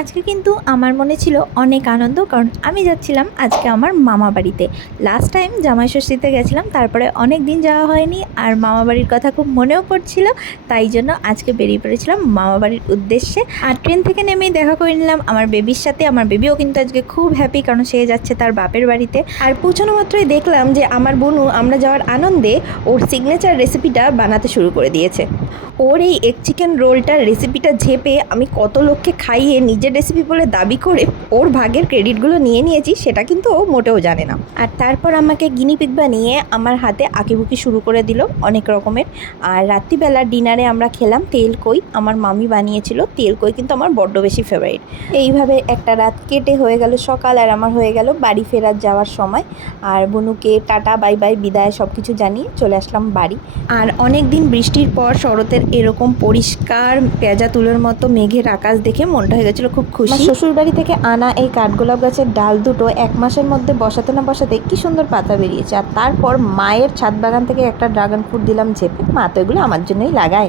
আজকে কিন্তু আমার মনে ছিল অনেক আনন্দ, কারণ আমি যাচ্ছিলাম আজকে আমার মামা বাড়িতে। লাস্ট টাইম জামাই ষষ্ঠীতে গেছিলাম, তারপরে অনেক দিন যাওয়া হয়নি, আর মামা বাড়ির কথা খুব মনেও পড়ছিল। তাই জন্য আজকে বেরিয়ে পড়েছিলাম মামা বাড়ির উদ্দেশ্যে। আর ট্রেন থেকে নেমেই দেখা করে নিলাম আমার বেবির সাথে। আমার বেবিও কিন্তু আজকে খুব হ্যাপি, কারণ সে যাচ্ছে তার বাপের বাড়িতে। আর পৌঁছানো মাত্রই দেখলাম যে আমার বোনু আমরা যাওয়ার আনন্দে ওর সিগনেচার রেসিপিটা বানাতে শুরু করে দিয়েছে। ওর এই এগ চিকেন রোলটার রেসিপিটা ঝেপে আমি কত লোককে খাইয়ে নিজের রেসিপি বলে দাবি করে ওর ভাগের ক্রেডিটগুলো নিয়ে নিয়েছি, সেটা কিন্তু ও মোটেও জানে না। আর তারপর আমাকে গিনিপিগ বানিয়ে আমার হাতে আঁকিবুকি শুরু করে দিল অনেক রকমের। আর রাত্রিবেলা ডিনারে আমরা খেলাম তেলকই, আমার মামি বানিয়েছিল। তেলকই কিন্তু আমার বড্ড বেশি ফেভারিট। এইভাবে একটা রাত কেটে হয়ে গেল সকাল, আর আমার হয়ে গেল বাড়ি ফেরার যাওয়ার সময়। আর বনুকে টাটা বাই বাই বিদায় সব কিছু জানিয়ে চলে আসলাম বাড়ি। আর অনেক দিন বৃষ্টির পর শরতের এরকম পরিষ্কার পেঁজা তুলোর মতো মেঘের আকাশ দেখে মনটা হয়ে গেছিলো খুব খুশি। শ্বশুরবাড়ি থেকে আনা এই কাঠগোলাপ গাছের ডাল দুটো 1 মাসের মধ্যে বসাতে না বসাতে কি সুন্দর পাতা বেরিয়েছে। আর তারপর মায়ের ছাদ বাগান থেকে একটা ড্রাগন ফ্রুট দিলাম ঝেপে। মা তো এগুলো আমার জন্যই লাগায়।